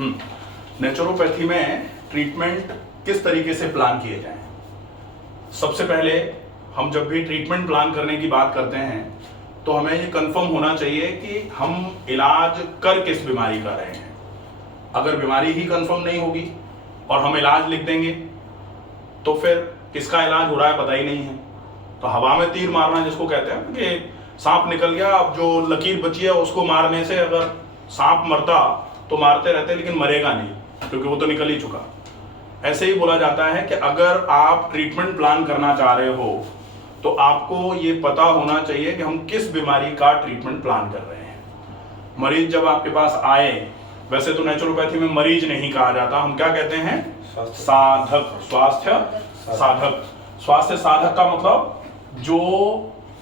Naturopathy में treatment किस तरीके से प्लान किए जाएं? सबसे पहले हम जब भी ट्रीटमेंट प्लान करने की बात करते हैं तो हमें ये कंफर्म होना चाहिए कि हम इलाज कर किस बीमारी का रहे हैं। अगर बीमारी ही कंफर्म नहीं होगी और हम इलाज लिख देंगे तो फिर किसका इलाज हो रहा है पता ही नहीं है। तो हवा में तीर मारना जिसको कहते हैं कि सांप निकल गया, अब जो लकीर बची है उसको मारने से अगर सांप मरता तो मारते रहते लेकिन मरेगा नहीं क्योंकि वो तो निकल ही चुका। ऐसे ही बोला जाता है कि अगर आप ट्रीटमेंट प्लान करना चाह रहे हो तो आपको ये पता होना चाहिए कि हम किस बीमारी का ट्रीटमेंट प्लान कर रहे हैं। मरीज जब आपके पास आए, वैसे तो नेचुरोपैथी में मरीज नहीं कहा जाता, हम क्या कहते हैं? साधक। स्वास्थ्य साधक। स्वास्थ्य साधक का मतलब जो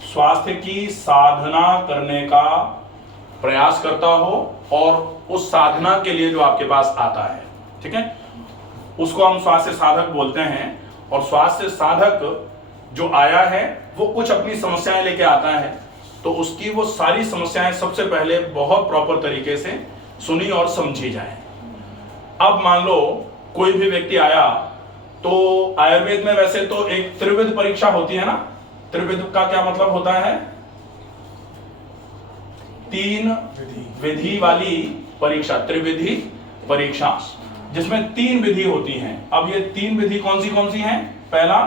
स्वास्थ्य की साधना करने का प्रयास करता हो और उस साधना के लिए जो आपके पास आता है, ठीक है, उसको हम स्वास्थ्य साधक बोलते हैं। और स्वास्थ्य साधक जो आया है वो कुछ अपनी समस्याएं लेके आता है, तो उसकी वो सारी समस्याएं सबसे पहले बहुत प्रॉपर तरीके से सुनी और समझी जाए। अब मान लो कोई भी व्यक्ति आया तो आयुर्वेद में वैसे तो एक त्रिविध परीक्षा होती है ना। त्रिविध का क्या मतलब होता है? 3 विधि वाली परीक्षा, त्रिविधि परीक्षा, जिसमें 3 विधि होती हैं। अब ये 3 विधि कौन सी हैं? पहला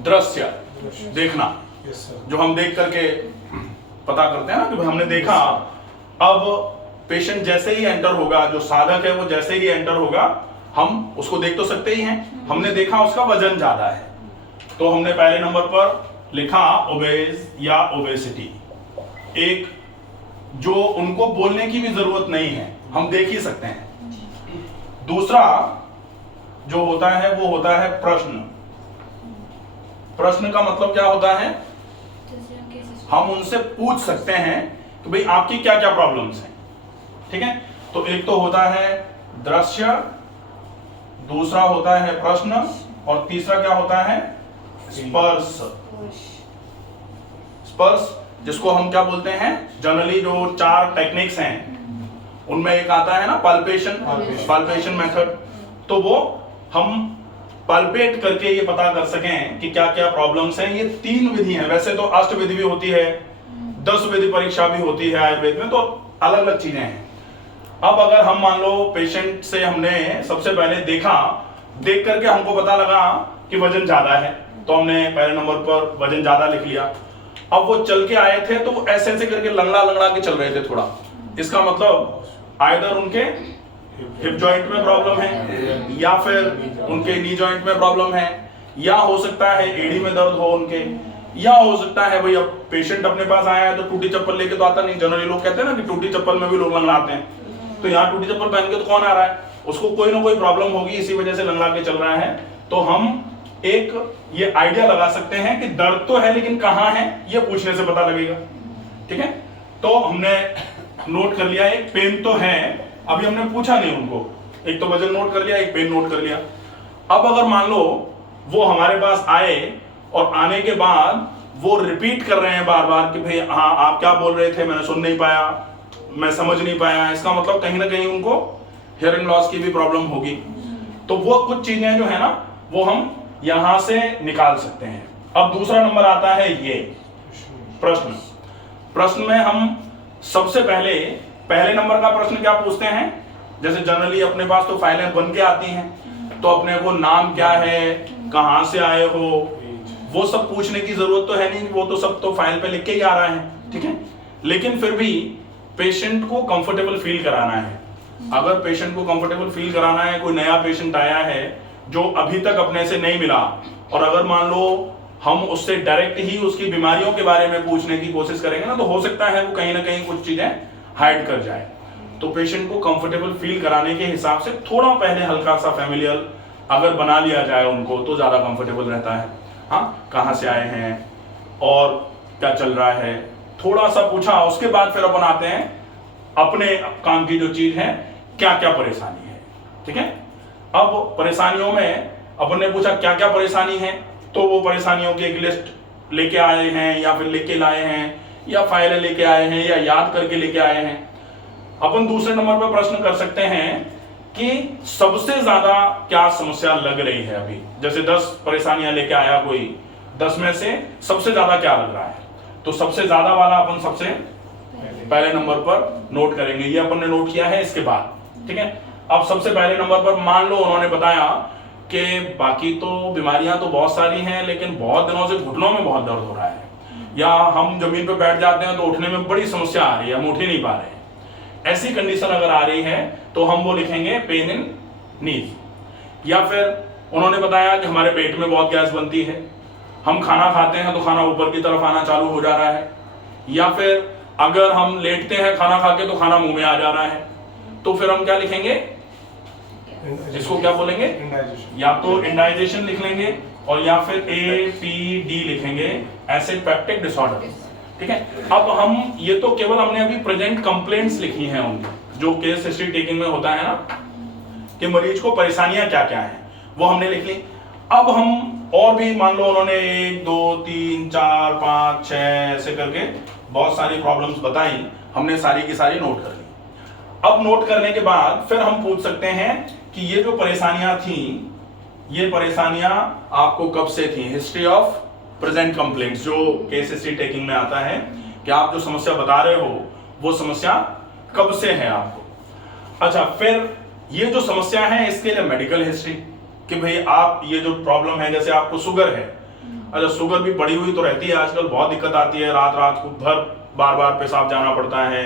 दृश्य, देखना, जो हम देख करके पता करते हैं ना कि हमने देखा। अब पेशेंट जैसे ही एंटर होगा, जो साधक है वो जैसे ही एंटर होगा, हम उसको देख तो सकते ही हैं। हमने देखा उसका वजन ज्यादा है तो हमने पहले नंबर पर लिखा ओबेज या ओबेसिटी। एक जो उनको बोलने की भी जरूरत नहीं है, हम देख ही सकते हैं। दूसरा जो होता है वो होता है प्रश्न। प्रश्न का मतलब क्या होता है? हम उनसे पूछ सकते हैं कि भाई आपकी क्या क्या प्रॉब्लम्स हैं, ठीक है। तो एक तो होता है दृश्य, दूसरा होता है प्रश्न, और तीसरा क्या होता है? स्पर्श। स्पर्श जिसको हम क्या बोलते हैं? जनरली जो 4 टेक्निक्स हैं उनमें एक आता है ना पाल्पेशन मेथड। तो वो हम पाल्पेट करके ये पता कर सकें कि क्या क्या प्रॉब्लम्स हैं। ये 3 विधि हैं। वैसे तो अष्टविधि भी होती है, 10 विधि परीक्षा भी होती है आयुर्वेद में, तो अलग अलग चीजें हैं। अब अगर हम मान लो पेशेंट से हमने सबसे पहले देखा, देख करके हमको पता लगा कि वजन ज्यादा है, तो हमने पहले नंबर पर वजन ज्यादा लिख लिया। अब वो चल के आए थे तो वो ऐसे ऐसे करके लंगड़ा के चल रहे थे थोड़ा। इसका मतलब आइदर उनके हिप जॉइंट में प्रॉब्लम है, या फिर उनके नी जॉइंट में प्रॉब्लम है, या हो सकता है एड़ी में दर्द हो उनके, या हो सकता है भाई अब पेशेंट अपने पास आया है तो टूटी चप्पल लेके तो आता नहीं। जनरली लोग कहते हैं ना कि टूटी चप्पल में भी लोग लंगड़ाते हैं, तो यहाँ टूटी चप्पल पहन के तो कौन आ रहा है? उसको कोई ना कोई प्रॉब्लम होगी, इसी वजह से लंगड़ा के चल रहा है। तो हम एक ये आइडिया लगा सकते हैं कि दर्द तो है लेकिन कहाँ है, ये पूछने से पता लगेगा, ठीक है। तो हमने नोट कर लिया, एक पेन तो है, अभी हमने पूछा नहीं उनको, एक तो वजन नोट कर लिया, एक पेन नोट कर लिया। अब अगर मान लो वो हमारे पास आए और आने के बाद वो रिपीट कर रहे हैं बार बार कि भाई हाँ आप क्या बोल रहे थे, मैंने सुन नहीं पाया, मैं समझ नहीं पाया, इसका मतलब कहीं ना कहीं उनको हियरिंग लॉस की भी प्रॉब्लम होगी। तो वो कुछ चीजें जो है ना वो हम यहां से निकाल सकते हैं। अब दूसरा नंबर आता है ये प्रश्न। प्रश्न में हम सबसे पहले नंबर का प्रश्न क्या पूछते हैं? जैसे जनरली अपने पास तो फाइलें बन के आती हैं, तो अपने को नाम क्या है, कहां से आए हो, वो सब पूछने की जरूरत तो है नहीं, वो तो सब तो फाइल पे लिख के ही आ रहा है, ठीक है। लेकिन फिर भी पेशेंट को कंफर्टेबल फील कराना है। अगर पेशेंट को कंफर्टेबल फील कराना है, कोई नया पेशेंट आया है जो अभी तक अपने से नहीं मिला, और अगर मान लो हम उससे डायरेक्ट ही उसकी बीमारियों के बारे में पूछने की कोशिश करेंगे ना, तो हो सकता है वो कहीं ना कहीं कुछ चीजें हाइड कर जाए। तो पेशेंट को कंफर्टेबल फील कराने के हिसाब से थोड़ा पहले हल्का सा फैमिलियर अगर बना लिया जाए उनको, तो ज्यादा कंफर्टेबल रहता है। हाँ, कहाँ से आए हैं और क्या चल रहा है, थोड़ा सा पूछा, उसके बाद फिर अपन आते हैं अपने काम की जो चीज है, क्या क्या परेशानी है, ठीक है। अब परेशानियों में अपन ने पूछा क्या क्या परेशानी है, तो वो परेशानियों की एक लिस्ट लेके आए हैं, या फिर लेके लाए हैं, या फाइलें लेके आए हैं, या याद करके लेके आए हैं। अपन दूसरे नंबर पर प्रश्न कर सकते हैं कि सबसे ज्यादा क्या समस्या लग रही है अभी। जैसे 10 परेशानियां लेके आया कोई, 10 में से सबसे ज्यादा क्या लग रहा है, तो सबसे ज्यादा वाला अपन सबसे पहले नंबर पर नोट करेंगे। ये अपन ने नोट किया है इसके बाद, ठीक है। अब सबसे पहले नंबर पर मान लो उन्होंने बताया कि बाकी तो बीमारियां तो बहुत सारी हैं, लेकिन बहुत दिनों से घुटनों में बहुत दर्द हो रहा है, या हम जमीन पर बैठ जाते हैं तो उठने में बड़ी समस्या आ रही है, हम उठ ही नहीं पा रहे हैं। ऐसी कंडीशन अगर आ रही है तो हम वो लिखेंगे पेन इन नीज। या फिर उन्होंने बताया कि हमारे पेट में बहुत गैस बनती है, हम खाना खाते हैं तो खाना ऊपर की तरफ आना चालू हो जा रहा है, या फिर अगर हम लेटते हैं खाना खा के तो खाना मुंह में आ जा रहा है, तो फिर हम क्या लिखेंगे, इसको क्या बोलेंगे, या तो इंडाइजेशन लिख लेंगे और या फिर APD लिखेंगे, एसिड पेप्टिक डिसऑर्डर, ठीक है। अब हम ये तो केवल हमने अभी प्रेजेंट कंप्लेंट्स लिखी हैं उनकी, जो केस हिस्ट्री टेकिंग में होता है ना कि मरीज को परेशानियां क्या क्या हैं, वो हमने लिख ली। अब हम और भी मान लो उन्होंने 1 2 3 4 5 6 ऐसे करके बहुत सारी प्रॉब्लम्स बताई, हमने सारी की सारी नोट कर ली। अब नोट करने के बाद फिर हम पूछ सकते हैं कि ये जो परेशानियां थी, ये परेशानियां आपको कब से थी। हिस्ट्री ऑफ प्रेजेंट कंप्लेंट्स जो केस हिस्ट्री टेकिंग में आता है कि आप जो समस्या बता रहे हो वो समस्या कब से है आपको। अच्छा, फिर ये जो समस्या है इसके लिए मेडिकल हिस्ट्री कि भाई आप ये जो प्रॉब्लम है, जैसे आपको शुगर है, अच्छा शुगर भी बढ़ी हुई तो रहती है आजकल, बहुत दिक्कत आती है, रात रात को भर बार बार पेशाब जाना पड़ता है,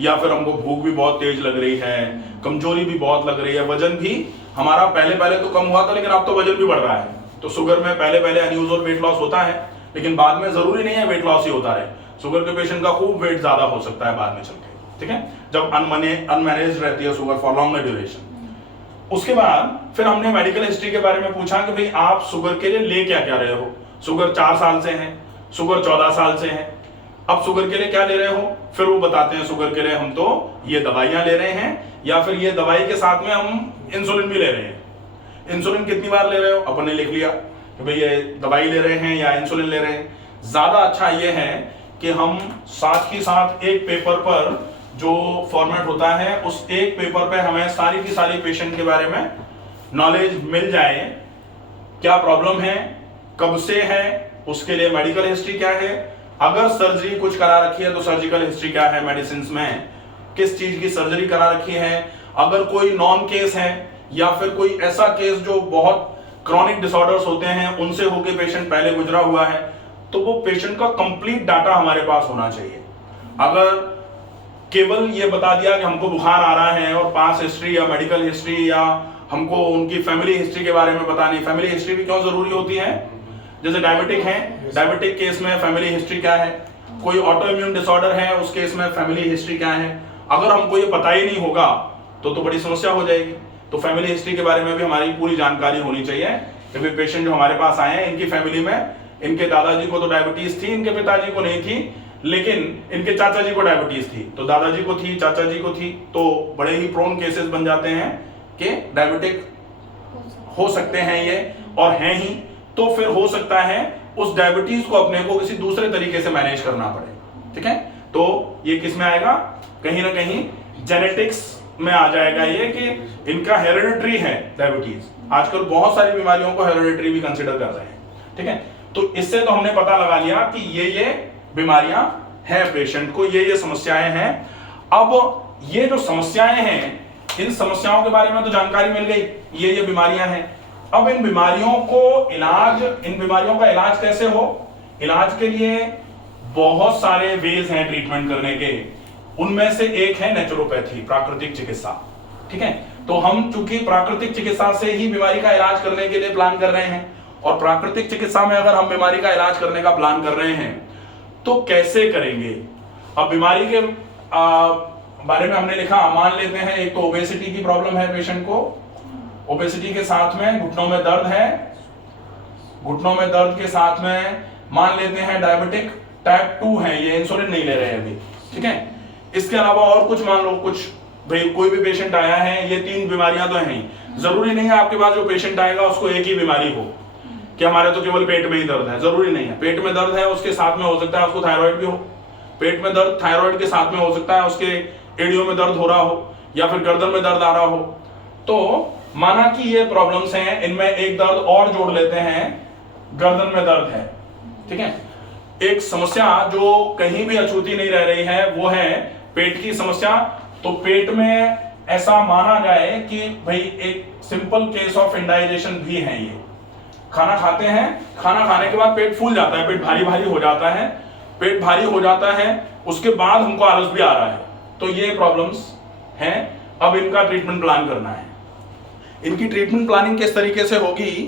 या फिर हमको भूख भी बहुत तेज लग रही है, कमजोरी भी बहुत लग रही है, वजन भी हमारा पहले तो कम हुआ था लेकिन अब तो वजन भी बढ़ रहा है। तो शुगर में पहले अनयूजुअल वेट लॉस होता है, लेकिन बाद में जरूरी नहीं है वेट लॉस ही होता रहे। शुगर के पेशेंट का खूब वेट ज्यादा हो सकता है बाद में चल के, ठीक है, जब अनमैनेज रहती है शुगर फॉर लॉन्गर ड्यूरेशन। उसके बाद फिर हमने मेडिकल हिस्ट्री के बारे में पूछा कि भाई आप शुगर के लिए ले क्या क्या रहे हो। शुगर 4 साल से है, शुगर 14 साल से है, अब शुगर के लिए क्या ले रहे हो, फिर वो बताते हैं शुगर के लिए हम तो ये दवाइयां ले रहे हैं, या फिर ये दवाई के साथ में हम इंसुलिन भी ले रहे हैं। इंसुलिन कितनी बार ले रहे हो, अपन ने लिख लिया कि भाई ये दवाई ले रहे हैं या इंसुलिन ले रहे हैं। ज्यादा अच्छा ये है कि हम साथ ही साथ एक पेपर पर जो फॉर्मेट होता है उस एक पेपर पे हमें सारी की सारी पेशेंट के बारे में नॉलेज मिल जाए, क्या प्रॉब्लम है, कब से है, उसके लिए मेडिकल हिस्ट्री क्या है, अगर सर्जरी कुछ करा रखी है तो सर्जिकल हिस्ट्री क्या है, मेडिसिन में किस चीज की सर्जरी करा रखी है, अगर कोई नॉन केस है या फिर कोई ऐसा केस जो बहुत क्रॉनिक डिसऑर्डर्स होते हैं उनसे होके पेशेंट पहले गुजरा हुआ है, तो वो पेशेंट का कंप्लीट डाटा हमारे पास होना चाहिए। अगर केवल ये बता दिया कि हमको बुखार आ रहा है और पास हिस्ट्री या मेडिकल हिस्ट्री या हमको उनकी फैमिली हिस्ट्री के बारे में बतानी, फैमिली हिस्ट्री भी क्यों जरूरी होती है, जैसे डायबिटिक है, डायबिटिक केस में फैमिली हिस्ट्री क्या है, कोई ऑटो इम्यून डिसऑर्डर है उस केस में फैमिली हिस्ट्री क्या है, अगर हमको ये पता ही नहीं होगा तो बड़ी समस्या हो जाएगी। तो फैमिली हिस्ट्री के बारे में भी हमारी पूरी जानकारी होनी चाहिए कि भाई पेशेंट जो हमारे पास आए हैं इनकी फैमिली में इनके दादाजी को तो डायबिटीज थी, इनके पिताजी को नहीं थी, लेकिन इनके चाचा जी को डायबिटीज थी, तो दादाजी को थी, चाचा जी को थी, तो बड़े ही प्रोन केसेस बन जाते हैं कि डायबिटिक हो सकते हैं ये, और हैं ही, तो फिर हो सकता है उस डायबिटीज को अपने को किसी दूसरे तरीके से मैनेज करना पड़े, ठीक है। तो ये किस में आएगा, कहीं ना कहीं जेनेटिक्स में आ जाएगा ये कि इनका हेरिडिटरी है डायबिटीज। आजकल बहुत सारी बीमारियों को हेरिडिटरी भी कंसीडर कर रहे हैं, ठीक है। तो इससे तो हमने पता लगा लिया कि ये बीमारियां हैं पेशेंट को, ये समस्याएं हैं। अब ये जो समस्याएं हैं, इन समस्याओं के बारे में तो जानकारी मिल गई, ये बीमारियां हैं। अब इन बीमारियों का इलाज कैसे हो, इलाज के लिए बहुत सारे वेज हैं ट्रीटमेंट करने के, उनमें से एक है नेचुरोपैथी, प्राकृतिक चिकित्सा, ठीक है। तो हम चूंकि प्राकृतिक चिकित्सा से ही बीमारी का इलाज करने के लिए प्लान कर रहे हैं, और प्राकृतिक चिकित्सा में अगर हम बीमारी का इलाज करने का प्लान कर रहे हैं तो कैसे करेंगे। अब बीमारी के बारे में हमने लिखा, मान लेते हैं एक तो ओबेसिटी की प्रॉब्लम है पेशेंट को, ओबेसिटी के साथ में घुटनों में दर्द है, घुटनों में दर्द के साथ में मान लेते हैं डायबिटिक टाइप 2 है, ये इंसुलिन नहीं ले रहे हैं अभी, ठीक है। इसके अलावा और कुछ मान लो, कुछ भाई कोई भी पेशेंट आया है, ये 3 बीमारियां तो हैं, जरूरी नहीं है आपके पास जो पेशेंट आएगा उसको एक ही बीमारी हो कि हमारे तो केवल पेट में ही दर्द है, जरूरी नहीं है। पेट में दर्द है उसके साथ में हो सकता है उसको थायराइड भी हो, पेट में दर्द थायराइड के साथ में हो सकता है उसके एड़ियों में दर्द हो रहा हो या फिर गर्दन में दर्द आ रहा हो, तो माना कि ये प्रॉब्लम्स हैं, इनमें एक दर्द और जोड़ लेते हैं, गर्दन में दर्द है, ठीक है। एक समस्या जो कहीं भी अछूती नहीं रह रही है वो है पेट की समस्या। तो पेट में ऐसा माना जाए कि भाई एक सिंपल केस ऑफ इंडाइजेशन भी है ये। खाना खाते हैं, खाना खाने के बाद पेट फूल जाता है, पेट भारी भारी हो जाता है, पेट भारी हो जाता है, उसके बाद हमको आलस भी आ रहा है, तो ये प्रॉब्लम्स हैं। अब इनका ट्रीटमेंट प्लान करना है। इनकी ट्रीटमेंट प्लानिंग किस तरीके से होगी